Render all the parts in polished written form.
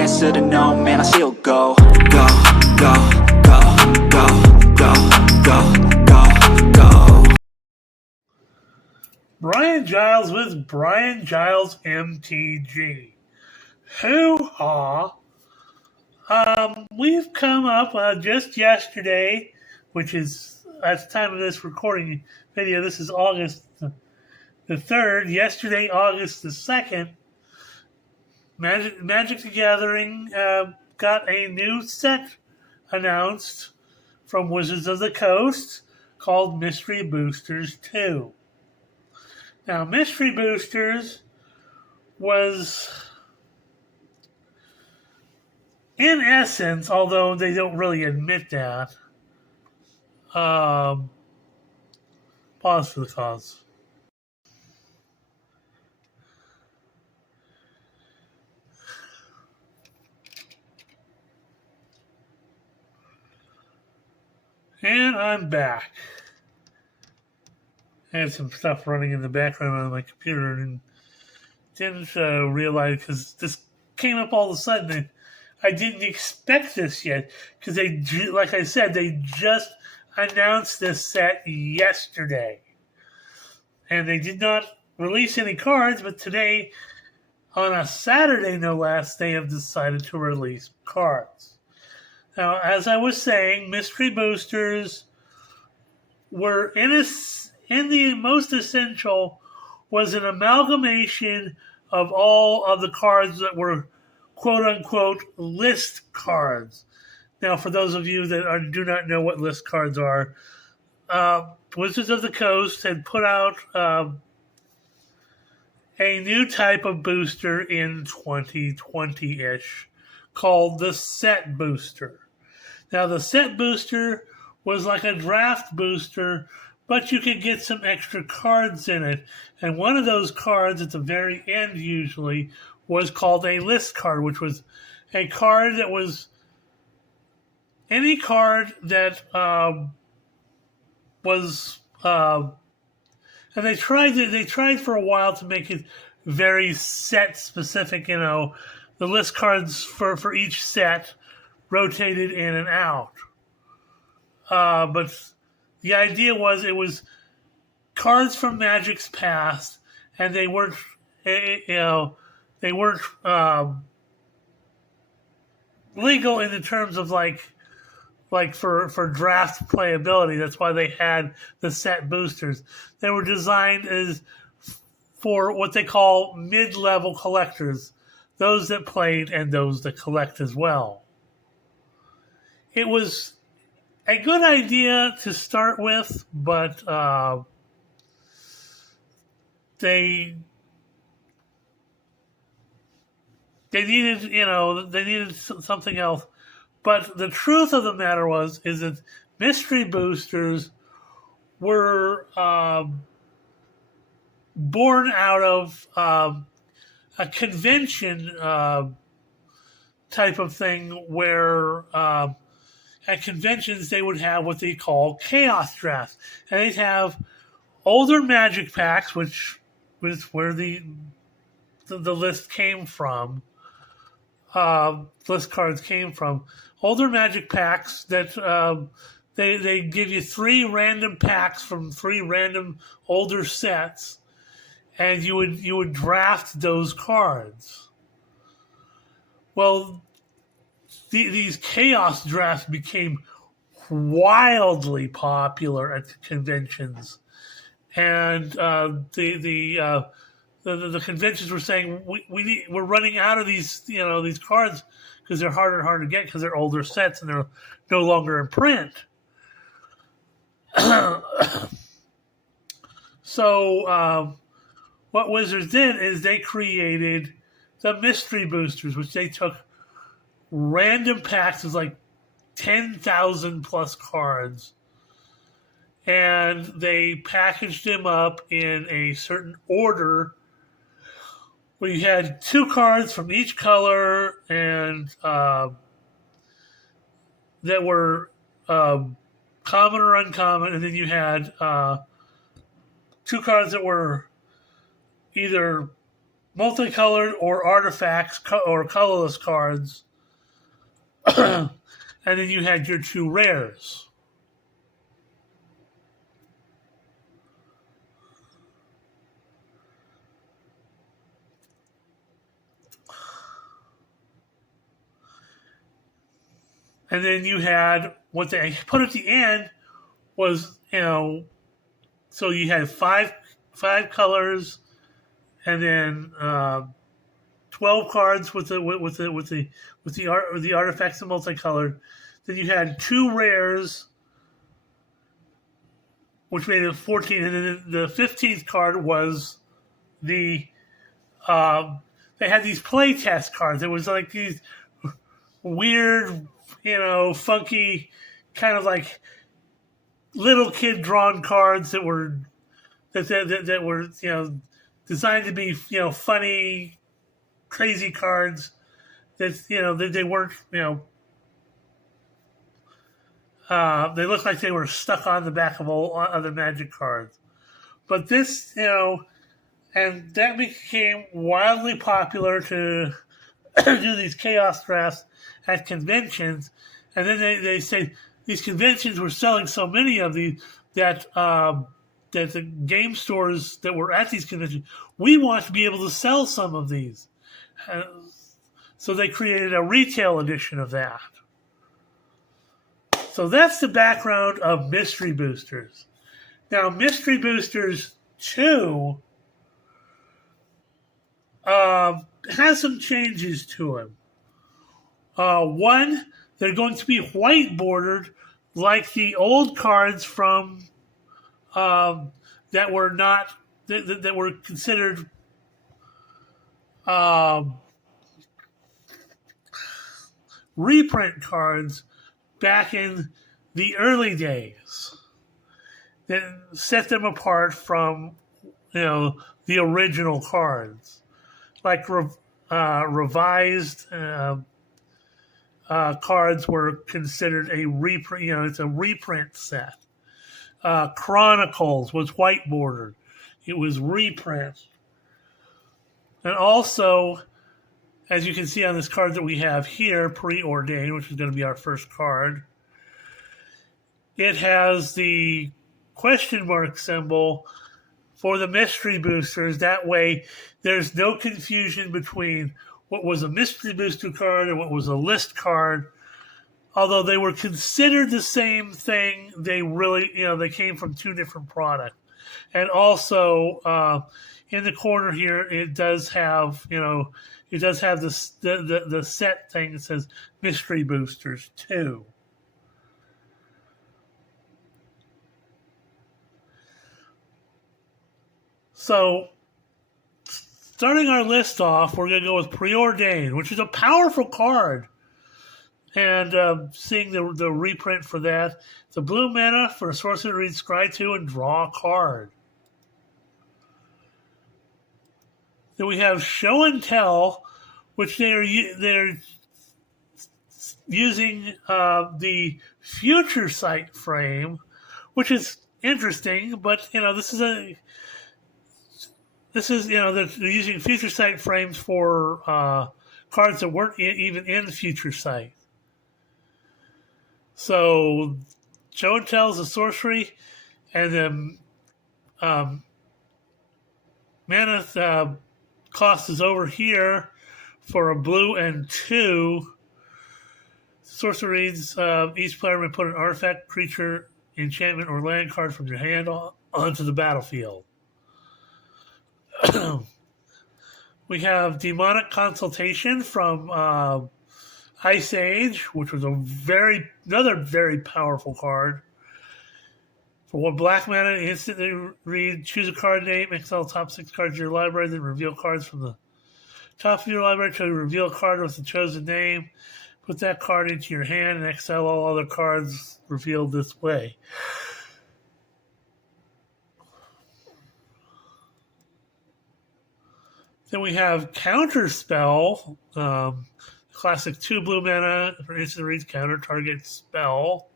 answer to no, man, I still go. Go, go, go, go, go, go, go, go. Brian Giles with Brian Giles MTG. Hoo-ha! We've come up just yesterday, which is at the time of this recording video. This is August the 3rd. Yesterday, August the 2nd, Magic the Gathering got a new set announced from Wizards of the Coast called Mystery Boosters 2. Now, Mystery Boosters was, in essence, although they don't really admit that, pause for the cause. And I'm back. I had some stuff running in the background on my computer and didn't realize, because this came up all of a sudden. I didn't expect this yet, because they, like I said, they just announced this set yesterday. And they did not release any cards, but today, on a Saturday no less, they have decided to release cards. Now, as I was saying, Mystery Boosters were in the most essential was an amalgamation of all of the cards that were quote-unquote list cards. Now, for those of you that do not know what list cards are, Wizards of the Coast had put out a new type of booster in 2020-ish called the Set Booster. Now, the Set Booster was like a draft booster, but you could get some extra cards in it. And one of those cards at the very end usually was called a list card, which was a card that was any card that was and they tried for a while to make it very set specific, the list cards for each set rotated in and out. But the idea was it was cards from Magic's past, and they weren't, legal in the terms of like for draft playability. That's why they had the set boosters. They were designed as for what they call mid-level collectors, those that played and those that collect as well. It was a good idea to start with, but they needed something else. But the truth of the matter is that Mystery Boosters were born out of a convention type of thing where at conventions they would have what they call chaos drafts. And they'd have older Magic packs, which was where the list came from. List cards came from older Magic packs that they give you 3 random packs from 3 random older sets, and you would draft those cards. Well, these chaos drafts became wildly popular at the conventions, and the conventions were saying we're running out of these these cards because they're harder and harder to get because they're older sets and they're no longer in print. So what Wizards did is they created the Mystery Boosters, which they took random packs of like 10,000 plus cards, and they packaged them up in a certain order where you had 2 cards from each color and that were common or uncommon, and then you had 2 cards that were either multicolored or artifacts or colorless cards. And then you had your 2 rares. And then you had what they put at the end was, so you had five colors, and then 12 cards with the artifacts and multicolored. Then you had 2 rares, which made it 14, and then the 15th card was the they had these playtest cards. It was like these weird, funky, kind of like little kid drawn cards that were designed to be funny, crazy cards that they weren't they looked like they were stuck on the back of all other Magic cards. But this, and that became wildly popular to do these chaos drafts at conventions. And then they say these conventions were selling so many of these that the game stores that were at these conventions, we want to be able to sell some of these. So they created a retail edition of that. So that's the background of Mystery Boosters. Now, Mystery Boosters 2 has some changes to them. One, they're going to be white bordered like the old cards from that were not that were considered reprint cards back in the early days that set them apart from the original cards, like revised cards were considered a reprint. It's a reprint set. Chronicles was white bordered; it was reprint, and also, as you can see on this card that we have here, Preordained, which is going to be our first card, it has the question mark symbol for the mystery boosters. That way, there's no confusion between what was a mystery booster card and what was a list card. Although they were considered the same thing, they really, they came from 2 different products. And also, in the corner here, it does have, the set thing that says Mystery Boosters 2. So, starting our list off, we're going to go with Preordained, which is a powerful card. And seeing the reprint for that, it's a blue mana for a sorcerer to read Scry 2 and draw a card. Then we have Show and Tell, which they're using the Future Sight frame, which is interesting. But they're using Future Sight frames for cards that weren't even in Future Sight. So, Show and Tell is a sorcery, and then mana cost is over here for a blue and 2. Sorcery reads, each player may put an artifact, creature, enchantment, or land card from your hand onto the battlefield. We have Demonic Consultation from Ice Age, which was another very powerful card. For 1 black mana, instantly read, choose a card name, exile the top 6 cards of your library, then reveal cards from the top of your library to reveal a card with the chosen name. Put that card into your hand and exile all other cards revealed this way. Then we have Counterspell, classic 2 blue mana for instant reads counter target spell.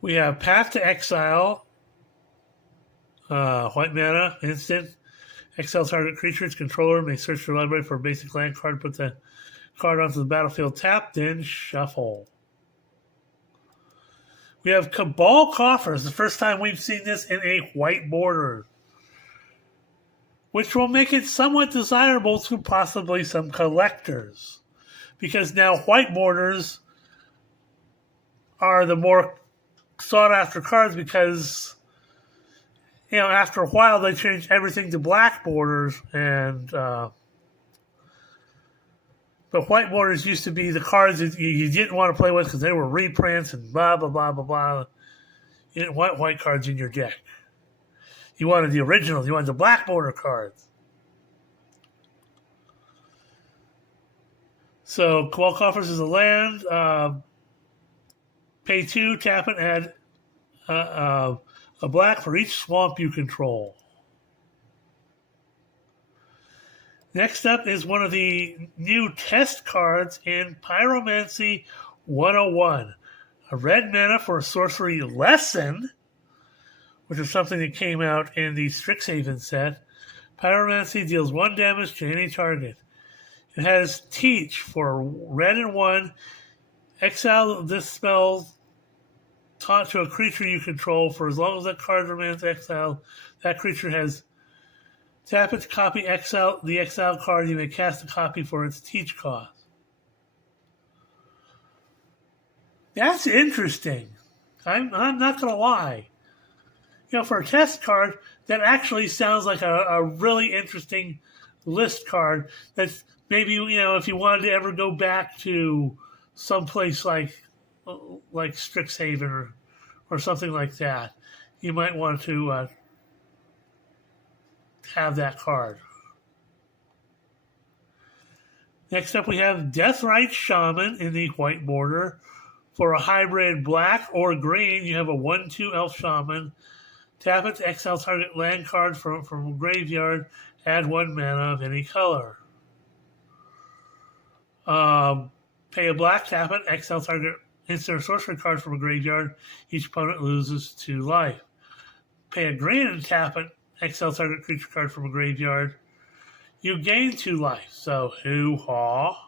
We have Path to Exile, White mana, instant. Exile target creature's controller may search your library for a basic land card, put the card onto the battlefield tapped, then shuffle. We have Cabal Coffers, the first time we've seen this in a white border, which will make it somewhat desirable to possibly some collectors, because now white borders are the more sought after cards because, after a while they changed everything to black borders, and but white borders used to be the cards that you didn't want to play with because they were reprints and blah, blah, blah, blah, blah. You didn't want white cards in your deck. You wanted the originals. You wanted the black border cards. So, Cabal Coffers is a land. Pay 2, tap it, add a black for each swamp you control. Next up is one of the new test cards in Pyromancy 101. A red mana for a sorcery lesson, which is something that came out in the Strixhaven set. Pyromancy deals 1 damage to any target. It has Teach for red and 1. Exile this spell taught to a creature you control. For as long as that card remains exiled, that creature has tap it to copy the exile card. You may cast a copy for its Teach cost. That's interesting. I'm not going to lie. For a test card, that actually sounds like a really interesting list card. That's maybe, if you wanted to ever go back to someplace like Strixhaven or something like that, you might want to have that card. Next up, we have Deathrite Shaman in the white border. For a hybrid black or green, you have a 1/2 Elf Shaman. Tap it to exile target land card from a graveyard. Add 1 mana of any color. Pay a black, tap it, exile target instant or sorcery card from a graveyard. Each opponent loses 2 life. Pay a green and tap it, exile target creature card from a graveyard. You gain 2 life. So, hoo-haw.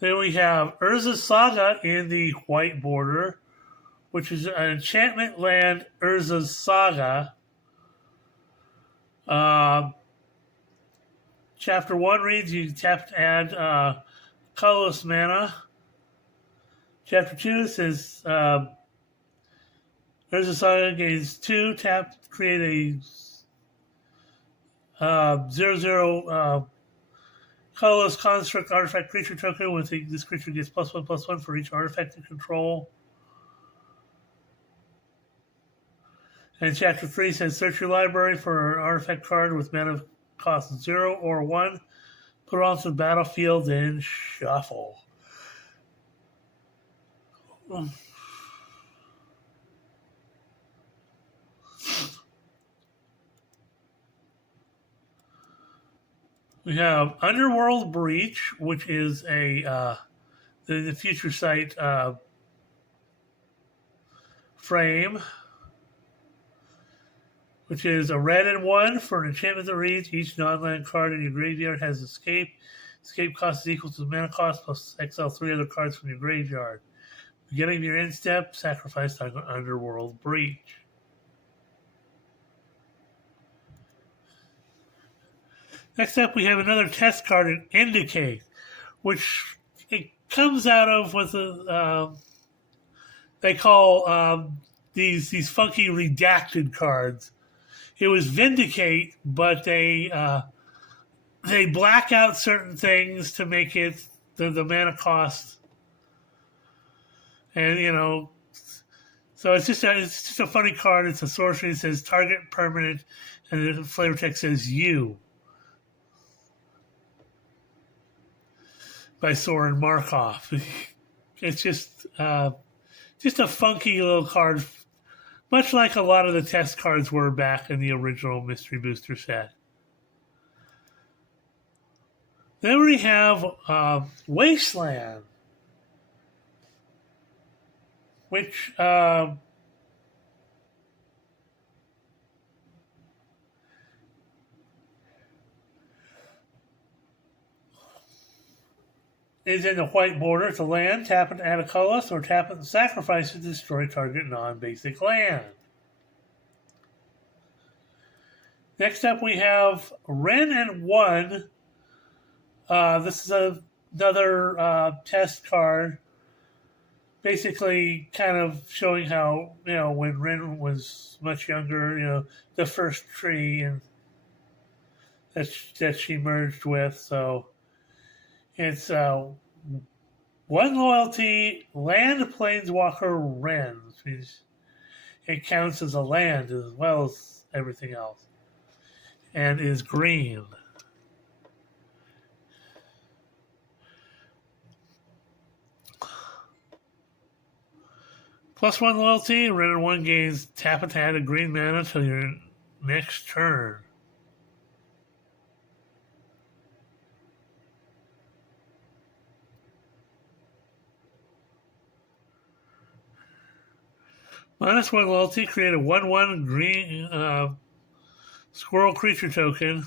Then we have Urza's Saga in the white border, which is an enchantment land, Urza's Saga. Chapter 1 reads, you tap to add colorless mana. Chapter 2 says, Urza's Saga gains 2, tap to create a 0/0 colorless construct artifact creature token. With this creature gets +1/+1 for each artifact you control. And Chapter 3 says, search your library for an artifact card with mana cost 0 or 1. Put it onto the battlefield and shuffle. We have Underworld Breach, which is the Future Sight frame, which is a red and 1 for an enchantment that reads, each non-land card in your graveyard has escape. Escape cost is equal to the mana cost plus exile 3 other cards from your graveyard. Beginning of your end step, sacrifice Underworld Breach. Next up, we have another test card, an Indicate, which it comes out of what they call these funky redacted cards. It was Vindicate, but they black out certain things to make it the mana cost, and so it's just a funny card. It's a sorcery. It says target permanent, and the flavor text says you. By Soren Markov. It's just a funky little card, much like a lot of the test cards were back in the original Mystery Booster set. Then we have Wasteland, which is in the white border. To land, tap it to add a colorless, or tap it and sacrifice to destroy target non-basic land. Next up, we have Wrenn and 1. This is another test card, basically kind of showing how, when Wrenn was much younger, the first tree and that she merged with. So it's 1 loyalty, land planeswalker Wrenn, which means it counts as a land as well as everything else, and is green. +1 loyalty, Wrenn and 1 gains tap and add a green mana until your next turn. -1 loyalty, create a 1/1 green squirrel creature token.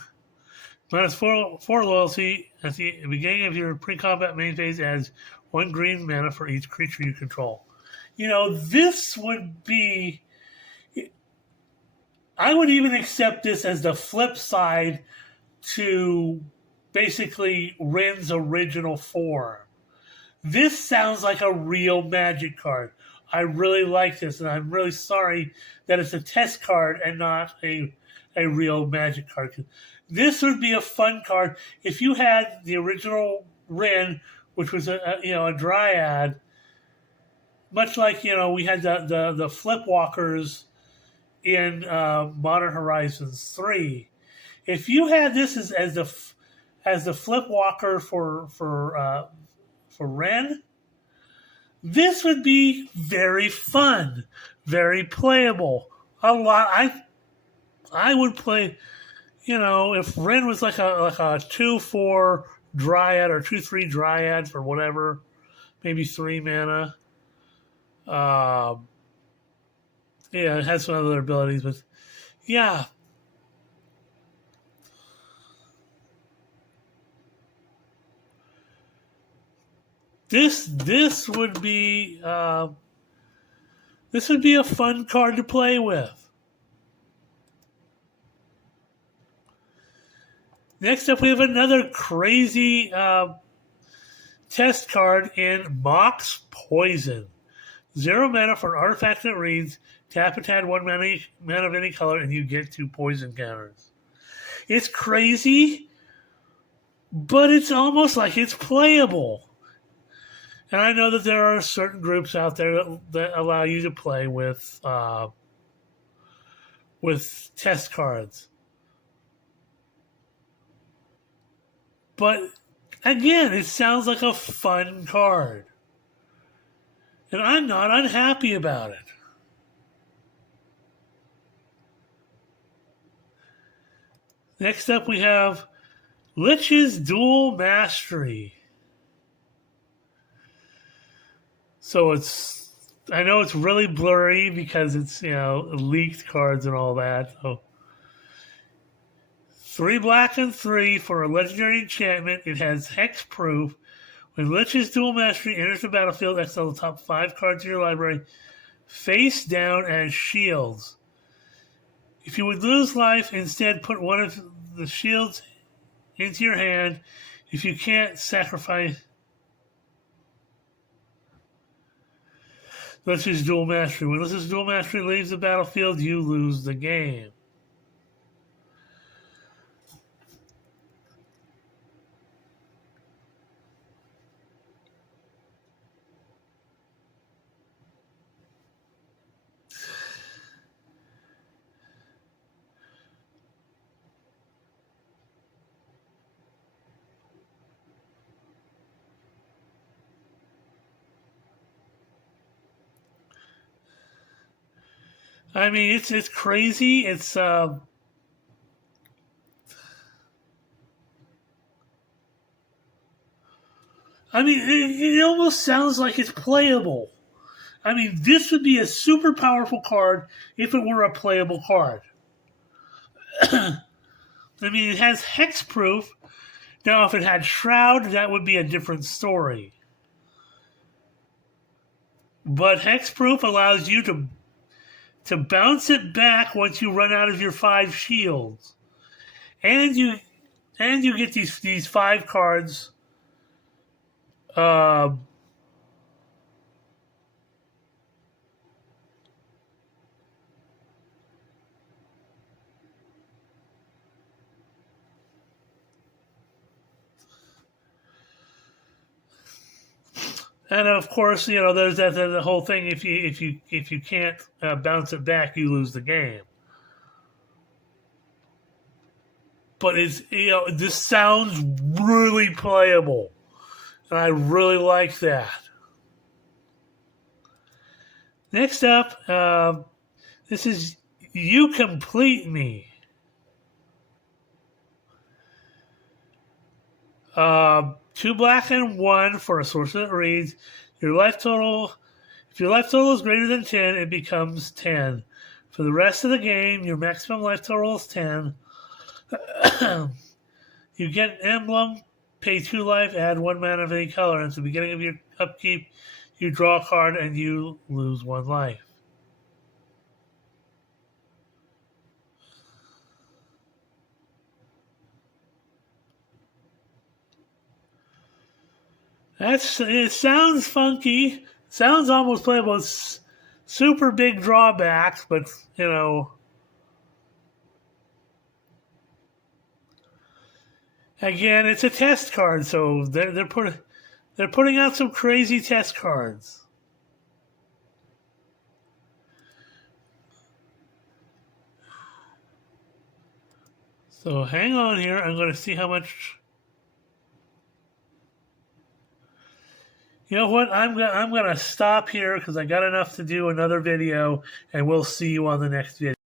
-4 loyalty, at the beginning of your pre-combat main phase, adds 1 green mana for each creature you control. This would be... I would even accept this as the flip side to basically Wrenn's original form. This sounds like a real Magic card. I really like this, and I'm really sorry that it's a test card and not a real Magic card. This would be a fun card if you had the original Wrenn, which was a Dryad. Much like we had the Flipwalkers in Modern Horizons 3. If you had this as the Flipwalker for Wrenn, this would be very fun, very playable. A lot. I would play. If Wrenn was like a 2/4 Dryad or 2/3 Dryad for whatever, maybe 3 mana. It has some other abilities, but yeah. This would be a fun card to play with. Next up, we have another crazy test card in Mox Poison. 0 mana for an artifact that reads, tap and add 1 mana of any color, and you get 2 poison counters. It's crazy, but it's almost like it's playable. And I know that there are certain groups out there that allow you to play with test cards. But again, it sounds like a fun card. And I'm not unhappy about it. Next up, we have Lich's Dual Mastery. So I know it's really blurry because it's, leaked cards and all that. So 3 black and 3 for a legendary enchantment. It has hexproof. When Lich's Dual Mastery enters the battlefield, exile the top 5 cards in your library face down as shields. If you would lose life, instead put one of the shields into your hand. If you can't, sacrifice Lich's Dual Mastery. When Lich's Dual Mastery leaves the battlefield, you lose the game. I mean, it's crazy. It's it almost sounds like it's playable. I mean, this would be a super powerful card if it were a playable card. I mean, it has hexproof. Now, if it had Shroud, that would be a different story. But Hexproof allows you to bounce it back once you run out of your 5 shields. And you get these 5 cards. And of course, there's the whole thing. If you can't bounce it back, you lose the game. But this sounds really playable, and I really like that. Next up, this is You Complete Me. 2 black and 1 for a source that reads, your life total. If your life total is greater than 10, it becomes 10. For the rest of the game, your maximum life total is 10. You get an emblem, pay 2 life, add 1 mana of any color. At the beginning of your upkeep, you draw a card and you lose 1 life. It sounds funky. Sounds almost playable. It's super big drawbacks, but again, it's a test card, so they're putting out some crazy test cards. So hang on here. I'm going to see how much. You know what? I'm gonna stop here because I got enough to do another video, and we'll see you on the next video.